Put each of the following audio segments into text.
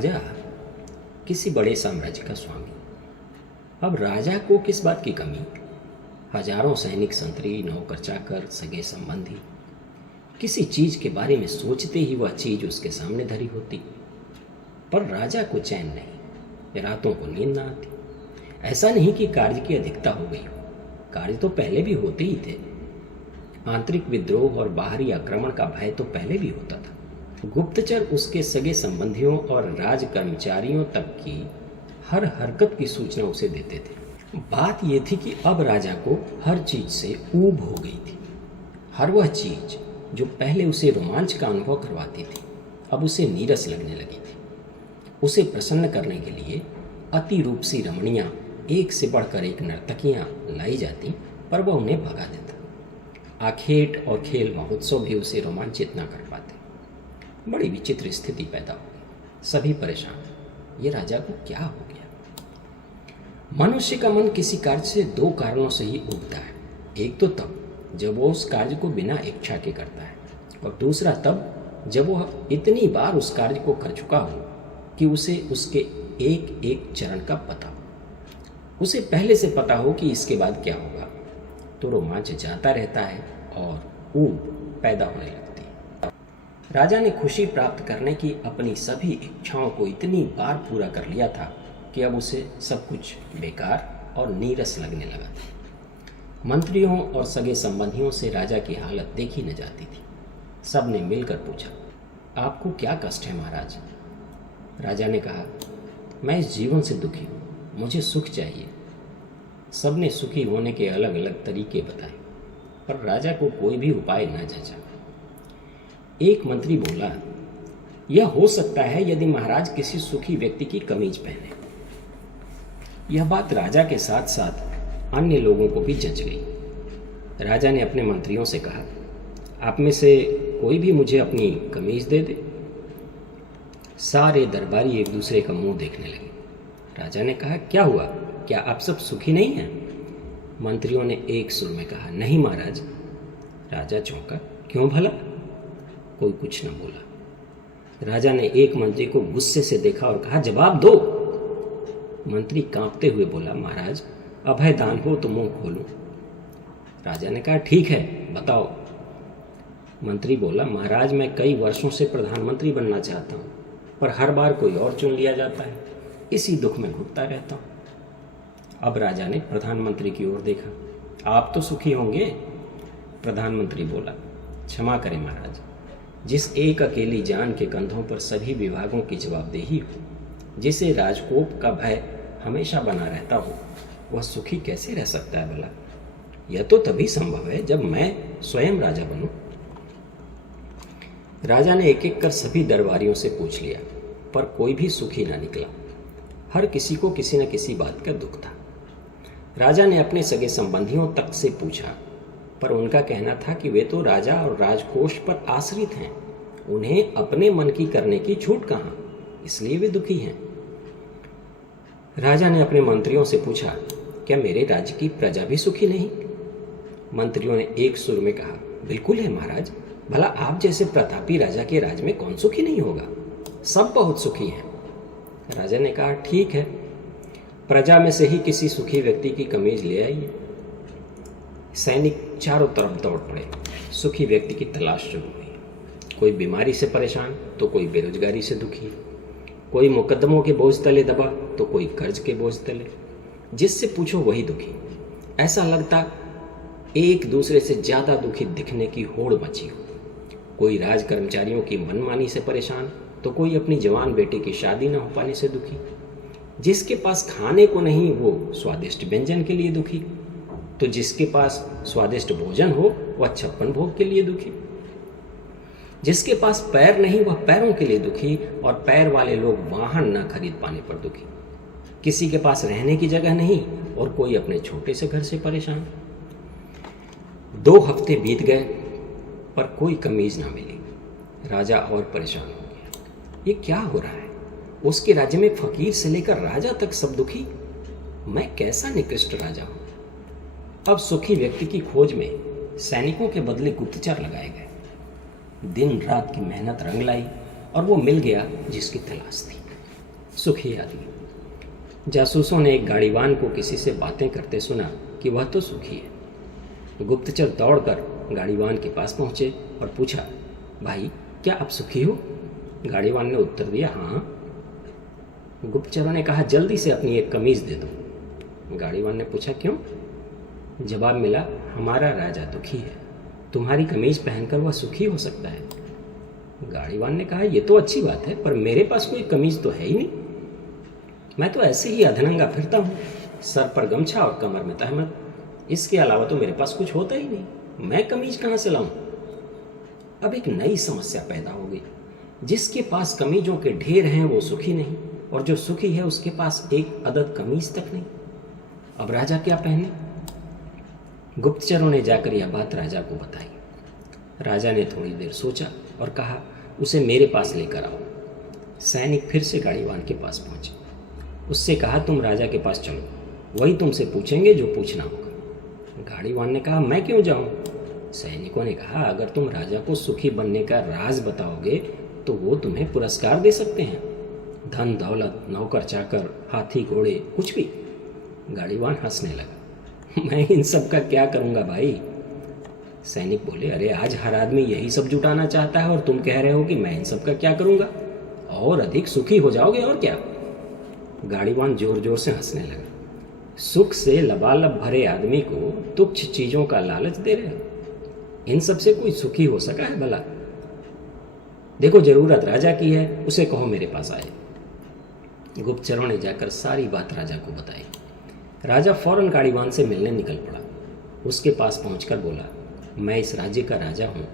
राजा किसी बड़े साम्राज्य का स्वामी। अब राजा को किस बात की कमी? हजारों सैनिक संतरी, नौकर चाकर, सगे संबंधी, किसी चीज के बारे में सोचते ही वह चीज उसके सामने धरी होती, पर राजा को चैन नहीं, रातों को नींद ना आती। ऐसा नहीं कि कार्य की अधिकता हो गई हो, कार्य तो पहले भी होते ही थे। आंतरिक विद्रोह और बाहरी आक्रमण का भय तो पहले भी होता था। गुप्तचर उसके सगे संबंधियों और राज कर्मचारियों तक की हर हरकत की सूचना उसे देते थे। बात यह थी कि अब राजा को हर चीज से ऊब हो गई थी। हर वह चीज जो पहले उसे रोमांच का अनुभव करवाती थी, अब उसे नीरस लगने लगी थी। उसे प्रसन्न करने के लिए अति रूपसी रमणियां, एक से बढ़कर एक नर्तकियां लाई जाती, पर वह उन्हें भगा देता। आखेट और खेल महोत्सव भी उसे रोमांचित न कर पाते। बड़ी विचित्र स्थिति पैदा हो गई। सभी परेशान, ये राजा को क्या हो गया? मनुष्य का मन किसी कार्य से दो कारणों से ही उगता है। एक तो तब जब वो उस कार्य को बिना इच्छा के करता है, और दूसरा तब जब वह इतनी बार उस कार्य को कर चुका हो कि उसे उसके एक एक चरण का पता हो। उसे पहले से पता हो कि इसके बाद क्या होगा, तो रोमांच जाता रहता है और ऊब पैदा होने लगती है। राजा ने खुशी प्राप्त करने की अपनी सभी इच्छाओं को इतनी बार पूरा कर लिया था कि अब उसे सब कुछ बेकार और नीरस लगने लगा था। मंत्रियों और सगे संबंधियों से राजा की हालत देखी न जाती थी। सब ने मिलकर पूछा, आपको क्या कष्ट है महाराज? राजा ने कहा, मैं इस जीवन से दुखी हूँ, मुझे सुख चाहिए। सबने सुखी होने के अलग अलग तरीके बताए, पर राजा को कोई भी उपाय न जचा। एक मंत्री बोला, यह हो सकता है यदि महाराज किसी सुखी व्यक्ति की कमीज पहने। यह बात राजा के साथ साथ अन्य लोगों को भी जच गई। राजा ने अपने मंत्रियों से कहा, आप में से कोई भी मुझे अपनी कमीज दे दे। सारे दरबारी एक दूसरे का मुंह देखने लगे। राजा ने कहा, क्या हुआ, क्या आप सब सुखी नहीं हैं? मंत्रियों ने एक सुर में कहा, नहीं महाराज। राजा चौंका, क्यों भला? कोई कुछ न बोला। राजा ने एक मंत्री को गुस्से से देखा और कहा, जवाब दो। मंत्री कांपते हुए बोला, महाराज अभय दान हो तो मुंह खोलूं। राजा ने कहा, ठीक है, बताओ। मंत्री बोला, महाराज मैं कई वर्षों से प्रधानमंत्री बनना चाहता हूं, पर हर बार कोई और चुन लिया जाता है, इसी दुख में घुटता रहता हूं। अब राजा ने प्रधानमंत्री की ओर देखा, आप तो सुखी होंगे? प्रधानमंत्री बोला, क्षमा करें महाराज, जिस एक अकेली जान के कंधों पर सभी विभागों की जवाबदेही हो, जिसे राजकोप का भय हमेशा बना रहता हो, वह सुखी कैसे रह सकता है भला? यह तो तभी संभव है जब मैं स्वयं राजा बनूं। राजा ने एक एक कर सभी दरबारियों से पूछ लिया, पर कोई भी सुखी ना निकला। हर किसी को किसी न किसी बात का दुख था। राजा ने अपने सगे संबंधियों तक से पूछा, पर उनका कहना था कि वे तो राजा और राजकोष पर आश्रित हैं, उन्हें अपने मन की करने की छूट कहाँ, इसलिए वे दुखी हैं। राजा ने अपने मंत्रियों से पूछा, क्या मेरे राज्य की प्रजा भी सुखी नहीं? मंत्रियों ने एक सुर में कहा, बिल्कुल है महाराज, भला आप जैसे प्रतापी राजा के राज में कौन सुखी नहीं होगा, सब बहुत सुखी हैं। राजा ने कहा, ठीक है, प्रजा में से ही किसी सुखी व्यक्ति की कमीज ले आइए। सैनिक चारों तरफ दौड़ पड़े, सुखी व्यक्ति की तलाश शुरू हुई। कोई बीमारी से परेशान तो कोई बेरोजगारी से दुखी, कोई मुकदमों के बोझ तले दबा तो कोई कर्ज के बोझ तले। जिससे पूछो वही दुखी। ऐसा लगता एक दूसरे से ज्यादा दुखी दिखने की होड़ मची हो। कोई राज कर्मचारियों की मनमानी से परेशान तो कोई अपनी जवान बेटे की शादी न हो पाने से दुखी। जिसके पास खाने को नहीं वो स्वादिष्ट व्यंजन के लिए दुखी, तो जिसके पास स्वादिष्ट भोजन हो वह 56 भोग के लिए दुखी। जिसके पास पैर नहीं वह पैरों के लिए दुखी, और पैर वाले लोग वाहन न खरीद पाने पर दुखी। किसी के पास रहने की जगह नहीं और कोई अपने छोटे से घर से परेशान। 2 हफ्ते बीत गए पर कोई कमीज ना मिली। राजा और परेशान हो गया। ये क्या हो रहा है? उसके राज्य में फकीर से लेकर राजा तक सब दुखी। मैं कैसा निकृष्ट राजा हूं। अब सुखी व्यक्ति की खोज में सैनिकों के बदले गुप्तचर लगाए गए। दिन रात की मेहनत रंग लाई और वो मिल गया जिसकी तलाश थी। सुखी आदमी। जासूसों ने एक गाड़ीवान को किसी से बातें करते सुना कि वह तो सुखी है। गुप्तचर दौड़कर गाड़ीवान के पास पहुंचे और पूछा, भाई क्या आप सुखी हो? गाड़ीवान ने उत्तर दिया, हाँ। गुप्तचरों ने कहा, जल्दी से अपनी एक कमीज दे दो। गाड़ीवान ने पूछा, क्यों? जवाब मिला, हमारा राजा दुखी है, तुम्हारी कमीज पहनकर वह सुखी हो सकता है। गाड़ीवान ने कहा, यह तो अच्छी बात है, पर मेरे पास कोई कमीज तो है ही नहीं। मैं तो ऐसे ही अधनंगा फिरता हूँ, सर पर गमछा और कमर में तहमत। इसके अलावा तो मेरे पास कुछ होता ही नहीं, मैं कमीज कहाँ से लाऊं? अब एक नई समस्या पैदा हो गई। जिसके पास कमीजों के ढेर हैं वो सुखी नहीं, और जो सुखी है उसके पास एक अदद कमीज तक नहीं। अब राजा क्या पहने? गुप्तचरों ने जाकर यह बात राजा को बताई। राजा ने थोड़ी देर सोचा और कहा, उसे मेरे पास लेकर आओ। सैनिक फिर से गाड़ीवान के पास पहुंचे। उससे कहा, तुम राजा के पास चलो, वही तुमसे पूछेंगे जो पूछना होगा। गाड़ीवान ने कहा, मैं क्यों जाऊं? सैनिकों ने कहा, अगर तुम राजा को सुखी बनने का राज बताओगे तो वो तुम्हें पुरस्कार दे सकते हैं, धन दौलत, नौकर चाकर, हाथी घोड़े, कुछ भी। गाड़ीवान हंसने लगा, मैं इन सब का क्या करूंगा भाई? सैनिक बोले, अरे आज हर आदमी यही सब जुटाना चाहता है और तुम कह रहे हो कि मैं इन सब का क्या करूंगा? और अधिक सुखी हो जाओगे और क्या। गाड़ीवान जोर जोर से हंसने लगा। सुख से लबालब भरे आदमी को तुच्छ चीजों का लालच दे रहे हो? इन सब से कोई सुखी हो सका है भला? देखो, जरूरत राजा की है, उसे कहो मेरे पास आए। गुप्तचरों ने जाकर सारी बात राजा को बताई। राजा फौरन गाड़ीवान से मिलने निकल पड़ा। उसके पास पहुंचकर बोला, मैं इस राज्य का राजा हूँ,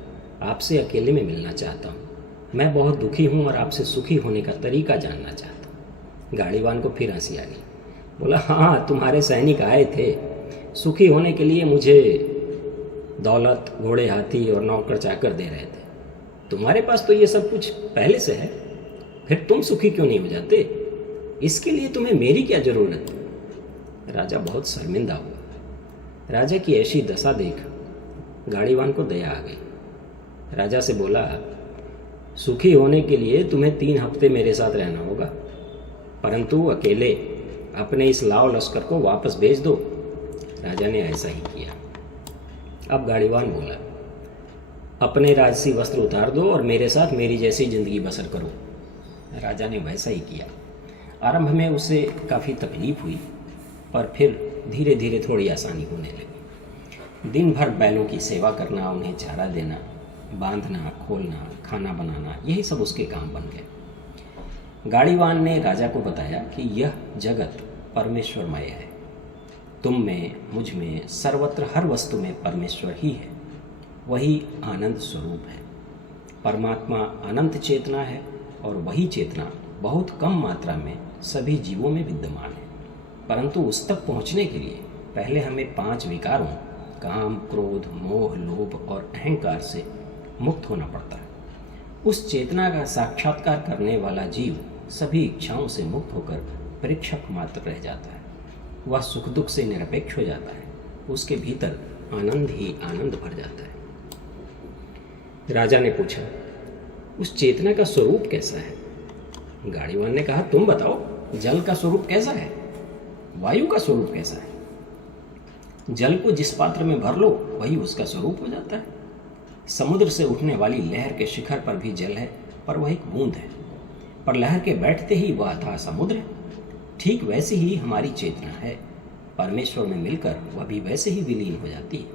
आपसे अकेले में मिलना चाहता हूँ। मैं बहुत दुखी हूँ और आपसे सुखी होने का तरीका जानना चाहता हूँ। गाड़ीवान को फिर हंसी आ गई। बोला, हाँ, तुम्हारे सैनिक आए थे, सुखी होने के लिए मुझे दौलत, घोड़े, हाथी और नौकर चाकर दे रहे थे। तुम्हारे पास तो ये सब कुछ पहले से है, फिर तुम सुखी क्यों नहीं हो जाते? इसके लिए तुम्हें मेरी क्या जरूरत? राजा बहुत शर्मिंदा हुआ। राजा की ऐसी दशा देख गाड़ीवान को दया आ गई। राजा से बोला, सुखी होने के लिए तुम्हें 3 हफ्ते मेरे साथ रहना होगा, परंतु अकेले अपने इस लाव लश्कर को वापस भेज दो। राजा ने ऐसा ही किया। अब गाड़ीवान बोला, अपने राजसी वस्त्र उतार दो और मेरे साथ मेरी जैसी जिंदगी बसर करो। राजा ने वैसा ही किया। आरंभ में उसे काफ़ी तकलीफ हुई, पर फिर धीरे धीरे थोड़ी आसानी होने लगी। दिन भर बैलों की सेवा करना, उन्हें चारा देना, बांधना, खोलना, खाना बनाना, यही सब उसके काम बन गए। गाड़ीवान ने राजा को बताया कि यह जगत परमेश्वरमय है। तुम में, मुझ में, सर्वत्र हर वस्तु में परमेश्वर ही है। वही आनंद स्वरूप है। परमात्मा अनंत चेतना है और वही चेतना बहुत कम मात्रा में सभी जीवों में विद्यमान है, परंतु उस तक पहुंचने के लिए पहले हमें 5 विकारों काम, क्रोध, मोह, लोभ और अहंकार से मुक्त होना पड़ता है। उस चेतना का साक्षात्कार करने वाला जीव सभी इच्छाओं से मुक्त होकर परीक्षक मात्र रह जाता है। वह सुख दुख से निरपेक्ष हो जाता है। उसके भीतर आनंद ही आनंद भर जाता है। राजा ने पूछा, उस चेतना का स्वरूप कैसा है? गाड़ीवान ने कहा, तुम बताओ, जल का स्वरूप कैसा है? वायु का स्वरूप कैसा है? जल को जिस पात्र में भर लो वही उसका स्वरूप हो जाता है। समुद्र से उठने वाली लहर के शिखर पर भी जल है, पर वह एक बूंद है, पर लहर के बैठते ही वह अथाह समुद्र है। ठीक वैसे ही हमारी चेतना है, परमेश्वर में मिलकर वह भी वैसे ही विलीन हो जाती है।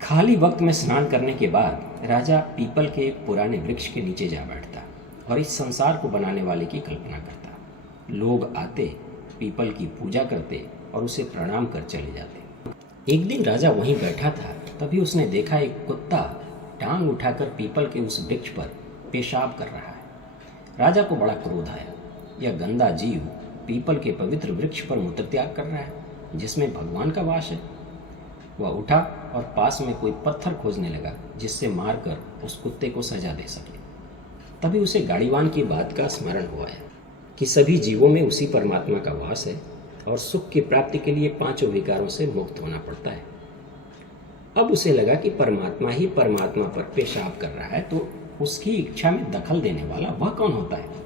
खाली वक्त में स्नान करने के बाद राजा पीपल के पुराने वृक्ष के नीचे जा बैठता और इस संसार को बनाने वाले की कल्पना करता। लोग आते, पीपल की पूजा करते और उसे प्रणाम कर चले जाते। एक दिन राजा वहीं बैठा था, तभी उसने देखा एक कुत्ता टांग उठाकर पीपल के उस वृक्ष पर पेशाब कर रहा है। राजा को बड़ा क्रोध आया। यह गंदा जीव पीपल के पवित्र वृक्ष पर मूत्रत्याग कर रहा है, जिसमें भगवान का वास है। वह उठा और पास में कोई पत्थर खोजने लगा, जिससे मारकर उस कुत्ते को सजा दे सके। तभी उसे गाड़ीवान की बात का स्मरण हुआ है कि सभी जीवों में उसी परमात्मा का वास है और सुख की प्राप्ति के लिए 5 विकारों से मुक्त होना पड़ता है। अब उसे लगा कि परमात्मा ही परमात्मा पर पेशाब कर रहा है, तो उसकी इच्छा में दखल देने वाला वह कौन होता है?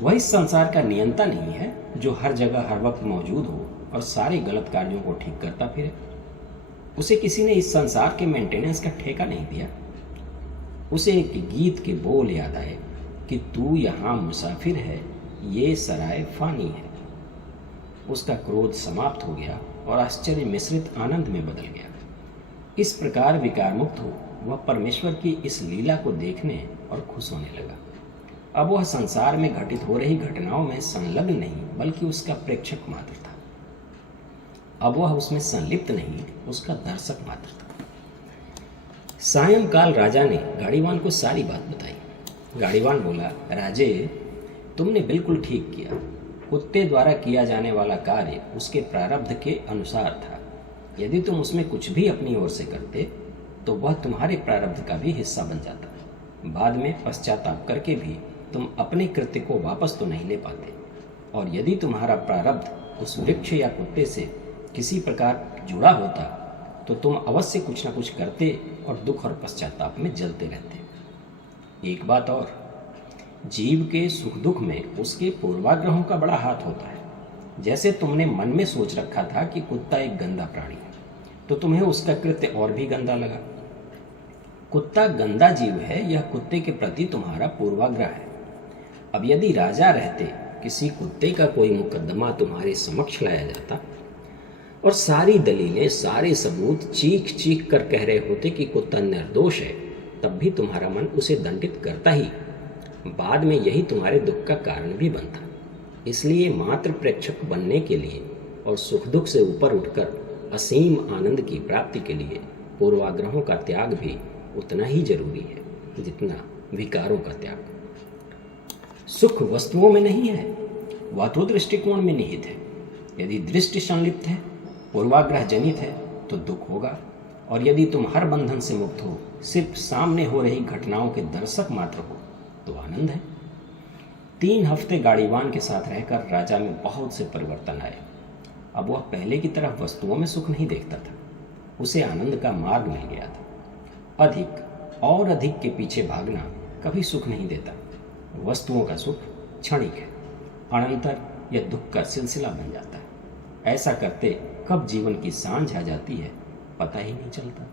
वह इस संसार का नियंता नहीं है जो हर जगह हर वक्त मौजूद हो और सारे गलत कार्यों को ठीक करता फिरे। उसे किसी ने इस संसार के मेंटेनेंस का ठेका नहीं दिया। उसे एक गीत के बोल याद आए कि तू यहाँ मुसाफिर है, ये सराय फानी है। उसका क्रोध समाप्त हो गया और आश्चर्य मिश्रित आनंद में बदल गया। इस प्रकार विकार मुक्त हो वह परमेश्वर की इस लीला को देखने और खुश होने लगा। अब वह संसार में घटित हो रही घटनाओं में संलग्न नहीं बल्कि उसका प्रेक्षक मात्र था। अब वह उसमें संलिप्त नहीं, उसका दर्शक मात्र था। सायंकाल राजा ने गाड़ीवान को सारी बात बताई। गाड़ीवान बोला, राजे, तुमने बिल्कुल ठीक किया। कुत्ते द्वारा किया जाने वाला कार्य उसके प्रारब्ध के अनुसार था। यदि तुम उसमें कुछ भी अपनी ओर से करते तो वह तुम्हारे प्रारब्ध का भी हिस्सा बन जाता। बाद में पश्चाताप करके भी तुम अपने कृत्य को वापस तो नहीं ले पाते। और यदि तुम्हारा प्रारब्ध उस वृक्ष या कुत्ते से किसी प्रकार जुड़ा होता तो तुम अवश्य कुछ न कुछ करते और दुख और पश्चाताप में जलते रहते। एक बात और, जीव के सुख दुख में उसके पूर्वाग्रहों का बड़ा हाथ होता है। जैसे तुमने मन में सोच रखा था कि कुत्ता एक गंदा प्राणी है, तो तुम्हें उसका कृत्य और भी गंदा लगा। कुत्ता गंदा जीव है, यह कुत्ते के प्रति तुम्हारा पूर्वाग्रह है। अब यदि राजा रहते, किसी कुत्ते का कोई मुकदमा तुम्हारे समक्ष लाया जाता और सारी दलीलें, सारे सबूत चीख चीख कर कह रहे होते कि कुत्ता निर्दोष है, तब भी तुम्हारा मन उसे दंडित करता ही। बाद में यही तुम्हारे दुख का कारण भी बनता। इसलिए मात्र प्रेक्षक बनने के लिए और सुख दुख से ऊपर उठकर असीम आनंद की प्राप्ति के लिए पूर्वाग्रहों का त्याग भी उतना ही जरूरी है जितना विकारों का त्याग। सुख वस्तुओं में नहीं है, वह तो दृष्टिकोण में निहित है। यदि दृष्टि संलिप्त है, पूर्वाग्रह जनित है, तो दुख होगा। और यदि तुम हर बंधन से मुक्त हो, सिर्फ सामने हो रही घटनाओं के दर्शक मात्र हो, तो आनंद है। 3 हफ्ते गाड़ीवान के साथ रहकर राजा में बहुत से परिवर्तन आए। अब वह पहले की तरह वस्तुओं में सुख नहीं देखता था, उसे आनंद का मार्ग मिल गया था। अधिक और अधिक के पीछे भागना कभी सुख नहीं देता। वस्तुओं का सुख क्षणिक है, अनंतर यह दुख का सिलसिला बन जाता है। ऐसा करते कब जीवन की सांझ आ जाती है, पता ही नहीं चलता।